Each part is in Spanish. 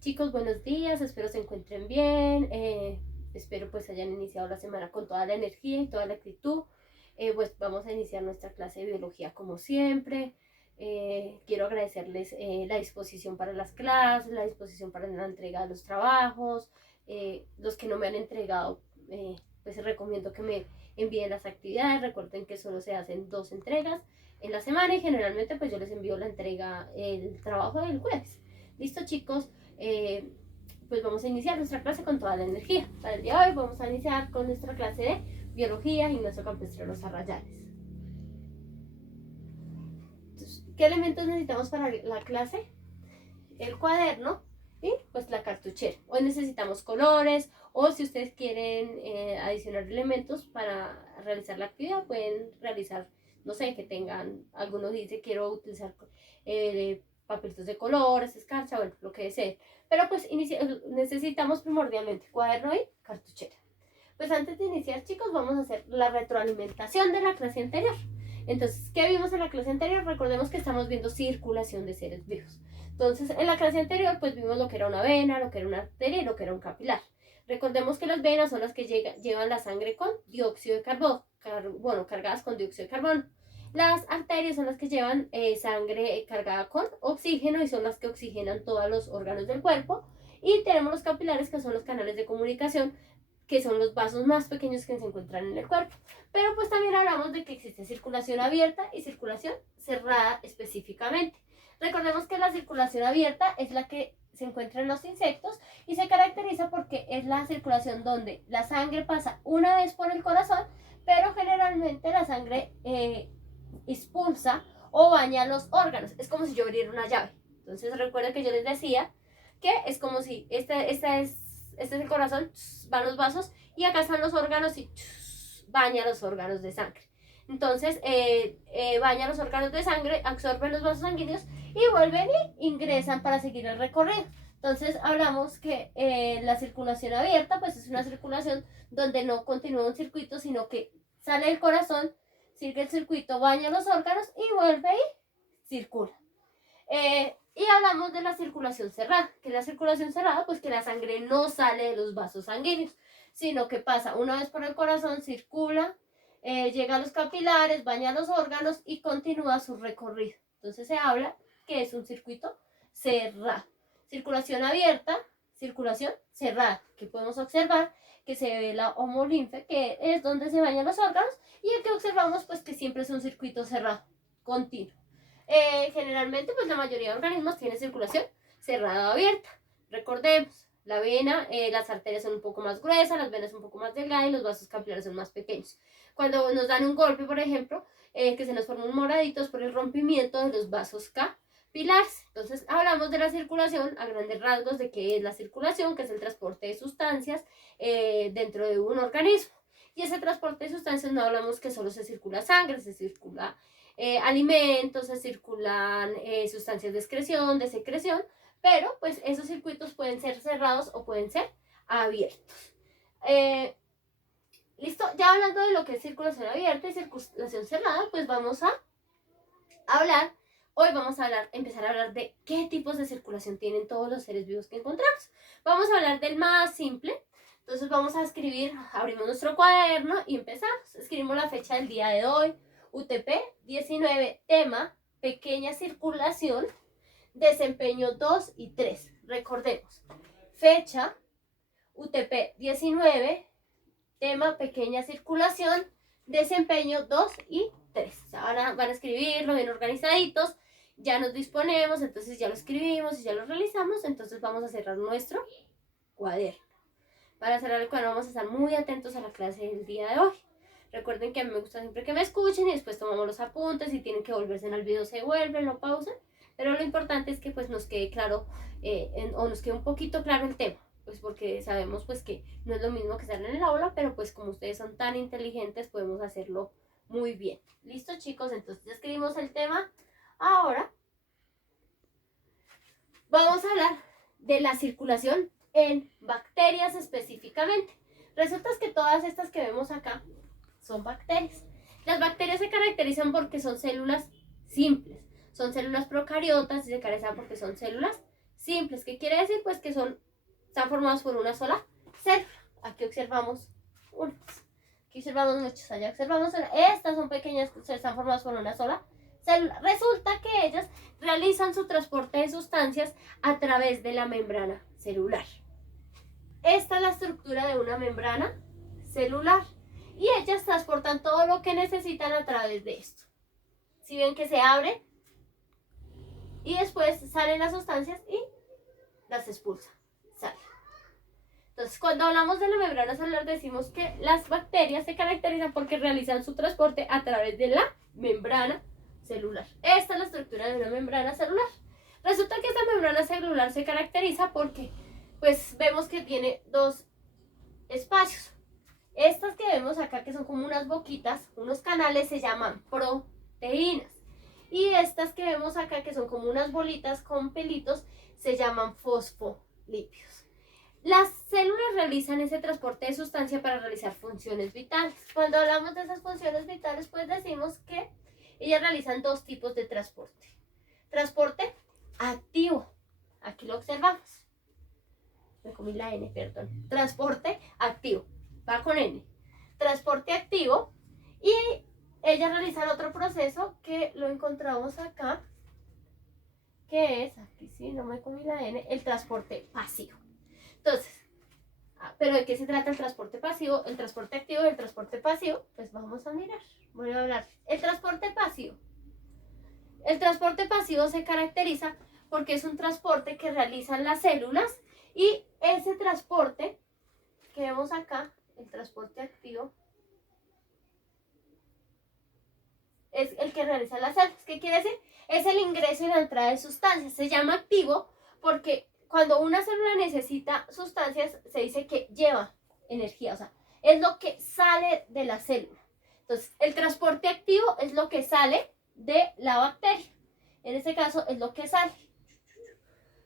Chicos, buenos días, espero se encuentren bien, espero pues hayan iniciado la semana con toda la energía y toda la actitud. Pues vamos a iniciar nuestra clase de biología como siempre. Quiero agradecerles la disposición para las clases, la disposición para la entrega de los trabajos. Los que no me han entregado, pues recomiendo que me envíen las actividades. Recuerden que solo se hacen 2 entregas en la semana y generalmente pues yo les envío la entrega, el trabajo del jueves. Listo, chicos. eh, pues vamos a iniciar nuestra clase con toda la energía. Para el día de hoy vamos a iniciar con nuestra clase de biología, gimnasio campestre Los Arrayanes. Entonces, ¿qué elementos necesitamos para la clase? El cuaderno y pues la cartuchera. Hoy necesitamos colores, o si ustedes quieren adicionar elementos para realizar la actividad, pueden realizar, no sé, que tengan, algunos dice quiero utilizar papelitos de colores, escarcha, bueno, lo que deseen. Pero pues necesitamos primordialmente cuaderno y cartuchera. Pues antes de iniciar, chicos, vamos a hacer la retroalimentación de la clase anterior. Entonces, ¿qué vimos en la clase anterior? Recordemos que estamos viendo circulación de seres vivos. Entonces, en la clase anterior, pues vimos lo que era una vena, lo que era una arteria y lo que era un capilar. Recordemos que las venas son las que llevan la sangre con dióxido de carbono, cargadas con dióxido de carbono. Las arterias son las que llevan sangre cargada con oxígeno y son las que oxigenan todos los órganos del cuerpo. Y tenemos los capilares, que son los canales de comunicación, que son los vasos más pequeños que se encuentran en el cuerpo. Pero pues también hablamos de que existe circulación abierta y circulación cerrada específicamente. Recordemos que la circulación abierta es la que se encuentra en los insectos y se caracteriza porque es la circulación donde la sangre pasa una vez por el corazón, pero generalmente la sangre expulsa o baña los órganos. Es como si yo abriera una llave. Entonces recuerden que yo les decía que es como si este es el corazón, van los vasos y acá están los órganos y baña los órganos de sangre. Entonces baña los órganos de sangre, absorben los vasos sanguíneos y vuelven y ingresan para seguir el recorrido. Entonces hablamos que la circulación abierta pues es una circulación donde no continúa un circuito, sino que sale del corazón, sigue el circuito, baña los órganos y vuelve y circula. Y hablamos de la circulación cerrada, que la circulación cerrada, pues que la sangre no sale de los vasos sanguíneos, sino que pasa una vez por el corazón, circula, llega a los capilares, baña los órganos y continúa su recorrido. Entonces se habla que es un circuito cerrado. Circulación abierta, circulación cerrada, que podemos observar que se ve la homolinfe, que es donde se bañan los órganos, y el que observamos pues que siempre es un circuito cerrado, continuo. Generalmente pues la mayoría de organismos tienen circulación cerrada o abierta. Recordemos, la vena, las arterias son un poco más gruesas, las venas un poco más delgadas y los vasos capilares son más pequeños. Cuando nos dan un golpe, por ejemplo, que se nos forma un moradito es por el rompimiento de los vasos capilares. Entonces hablamos de la circulación a grandes rasgos, de qué es la circulación, que es el transporte de sustancias dentro de un organismo. Y ese transporte de sustancias no hablamos que solo se circula sangre, se circula alimentos, se circulan sustancias de excreción, de secreción, pero pues esos circuitos pueden ser cerrados o pueden ser abiertos. Listo, ya hablando de lo que es circulación abierta y circulación cerrada, pues vamos a hablar, hoy vamos a empezar a hablar de qué tipos de circulación tienen todos los seres vivos que encontramos. Vamos a hablar del más simple. Entonces vamos a escribir, abrimos nuestro cuaderno y empezamos. Escribimos la fecha del día de hoy, UTP 19, tema, pequeña circulación, desempeño 2 y 3. Recordemos, fecha, UTP 19, tema, pequeña circulación, desempeño 2 y 3. O sea, van a escribirlo bien organizaditos, ya nos disponemos, entonces ya lo escribimos y ya lo realizamos, entonces vamos a cerrar nuestro cuaderno. Para cerrar el cuaderno vamos a estar muy atentos a la clase del día de hoy. Recuerden que a mí me gusta siempre que me escuchen y después tomamos los apuntes. Si tienen que volverse en el video, se vuelven, lo pausan. Pero lo importante es que pues nos quede claro o nos quede un poquito claro el tema. Pues porque sabemos pues que no es lo mismo que estar en el aula, pero pues como ustedes son tan inteligentes podemos hacerlo muy bien. ¿Listo, chicos? Entonces ya escribimos el tema. Ahora vamos a hablar de la circulación en bacterias específicamente. Resulta que todas estas que vemos acá son bacterias. Las bacterias se caracterizan porque son células simples, son células procariotas y se caracterizan porque son células simples. ¿Qué quiere decir? Pues que están formados por una sola célula. Aquí observamos unos. Aquí observamos muchos. Allá observamos una. Estas son pequeñas, están formadas por una sola célula. Resulta que ellas realizan su transporte de sustancias a través de la membrana celular. Esta es la estructura de una membrana celular. Y ellas transportan todo lo que necesitan a través de esto. Si ven que se abre y después salen las sustancias y las expulsan. Salen. Entonces, cuando hablamos de la membrana celular decimos que las bacterias se caracterizan porque realizan su transporte a través de la membrana celular. Esta es la estructura de una membrana celular. Resulta que esta membrana celular se caracteriza porque pues vemos que tiene dos espacios. Estas que vemos acá, que son como unas boquitas, unos canales, se llaman proteínas. Y estas que vemos acá, que son como unas bolitas con pelitos, se llaman fosfolípidos. Las células realizan ese transporte de sustancia para realizar funciones vitales. Cuando hablamos de esas funciones vitales, pues decimos que ellas realizan dos tipos de transporte. Transporte activo. Aquí lo observamos. Me comí la N, perdón. Transporte activo. Va con N. Transporte activo. Y ellas realizan otro proceso que lo encontramos acá, que es, aquí sí, no me comí la N, el transporte pasivo. Entonces, ¿pero de qué se trata el transporte pasivo? El transporte activo y el transporte pasivo, pues vamos a mirar. Voy a hablar. El transporte pasivo. El transporte pasivo se caracteriza porque es un transporte que realizan las células y ese transporte que vemos acá, el transporte activo, es el que realiza las células. ¿Qué quiere decir? Es el ingreso y la entrada de sustancias. Se llama activo porque cuando una célula necesita sustancias, se dice que lleva energía, o sea, es lo que sale de la célula. Entonces, el transporte activo es lo que sale de la bacteria. En este caso, es lo que sale.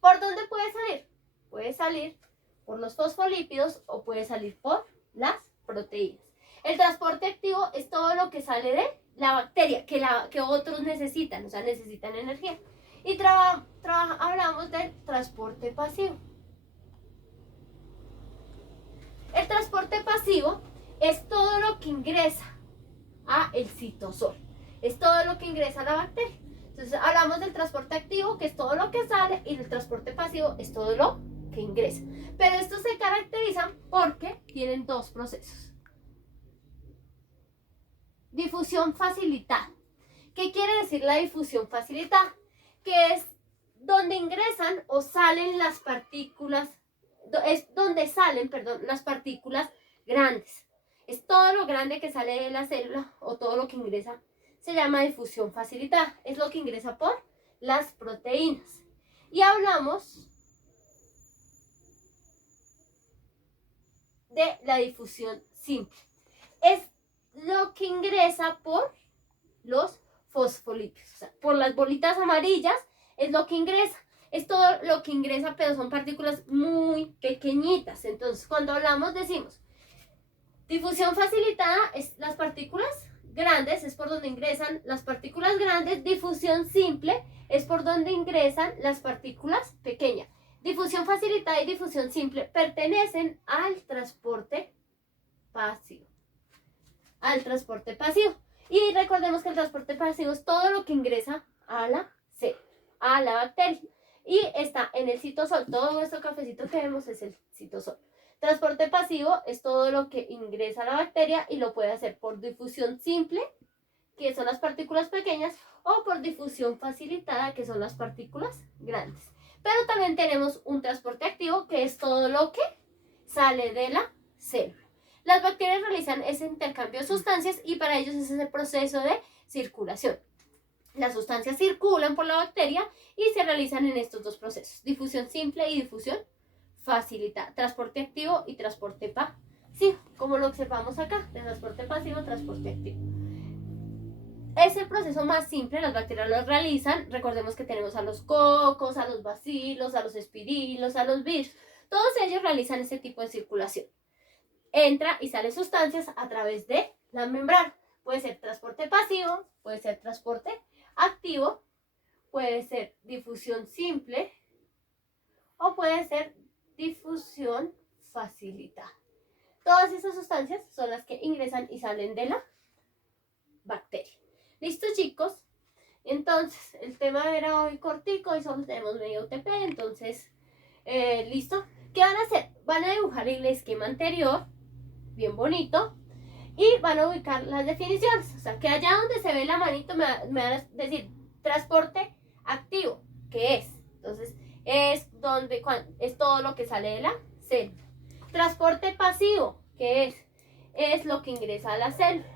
¿Por dónde puede salir? Puede salir por los fosfolípidos o puede salir por las proteínas. El transporte activo es todo lo que sale de la bacteria, que otros necesitan, o sea, necesitan energía. Y hablamos del transporte pasivo. El transporte pasivo es todo lo que ingresa a el citosol. Es todo lo que ingresa a la bacteria. Entonces hablamos del transporte activo, que es todo lo que sale, y del transporte pasivo es todo lo que ingresa. Pero estos se caracterizan porque tienen dos procesos. Difusión facilitada. ¿Qué quiere decir la difusión facilitada? Que es donde ingresan o salen las partículas, es donde salen, perdón, las partículas grandes. Es todo lo grande que sale de la célula o todo lo que ingresa, se llama difusión facilitada. Es lo que ingresa por las proteínas. Y hablamos de la difusión simple. Es lo que ingresa por los fosfolípidos, o sea, por las bolitas amarillas es lo que ingresa. Es todo lo que ingresa, pero son partículas muy pequeñitas. Entonces, cuando hablamos decimos, difusión facilitada es las partículas grandes, es por donde ingresan las partículas grandes. Difusión simple es por donde ingresan las partículas pequeñas. Difusión facilitada y difusión simple pertenecen al transporte pasivo. Al transporte pasivo. Y recordemos que el transporte pasivo es todo lo que ingresa a la célula, a la bacteria. Y está en el citosol. Todo este cafecito que vemos es el citosol. Transporte pasivo es todo lo que ingresa a la bacteria y lo puede hacer por difusión simple, que son las partículas pequeñas, o por difusión facilitada, que son las partículas grandes. Pero también tenemos un transporte activo, que es todo lo que sale de la célula. Las bacterias realizan ese intercambio de sustancias y para ellos es ese proceso de circulación. Las sustancias circulan por la bacteria y se realizan en estos dos procesos, difusión simple y difusión facilitada, transporte activo y transporte pasivo, como lo observamos acá, de transporte pasivo, transporte activo. Es el proceso más simple, las bacterias lo realizan. Recordemos que tenemos a los cocos, a los bacilos, a los espirilos, a los virus. Todos ellos realizan ese tipo de circulación. Entra y sale sustancias a través de la membrana. Puede ser transporte pasivo, puede ser transporte activo, puede ser difusión simple o puede ser difusión facilitada. Todas esas sustancias son las que ingresan y salen de la bacteria. ¿Listo, chicos? Entonces, el tema era hoy cortico y solo tenemos medio UTP, entonces, ¿listo? ¿Qué van a hacer? Van a dibujar el esquema anterior, bien bonito, y van a ubicar las definiciones. O sea, que allá donde se ve la manito me van a decir transporte activo, ¿qué es? Entonces, es todo lo que sale de la célula. Transporte pasivo, ¿qué es? Es lo que ingresa a la célula.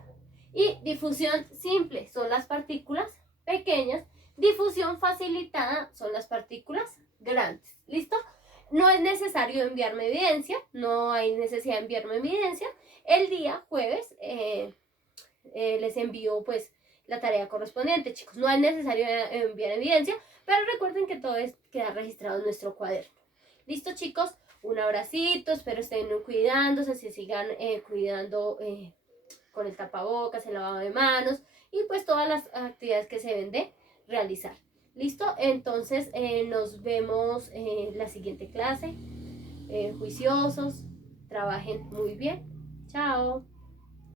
Y difusión simple son las partículas pequeñas. Difusión facilitada son las partículas grandes. ¿Listo? No es necesario enviarme evidencia, no hay necesidad de enviarme evidencia. El día jueves les envío pues la tarea correspondiente, chicos. No es necesario enviar evidencia, pero recuerden que todo queda registrado en nuestro cuaderno. ¿Listo, chicos? Un abracito, espero estén cuidándose, se sigan cuidando con el tapabocas, el lavado de manos y pues todas las actividades que se deben de realizar. ¿Listo? Entonces nos vemos en la siguiente clase. Juiciosos, trabajen muy bien. Chao.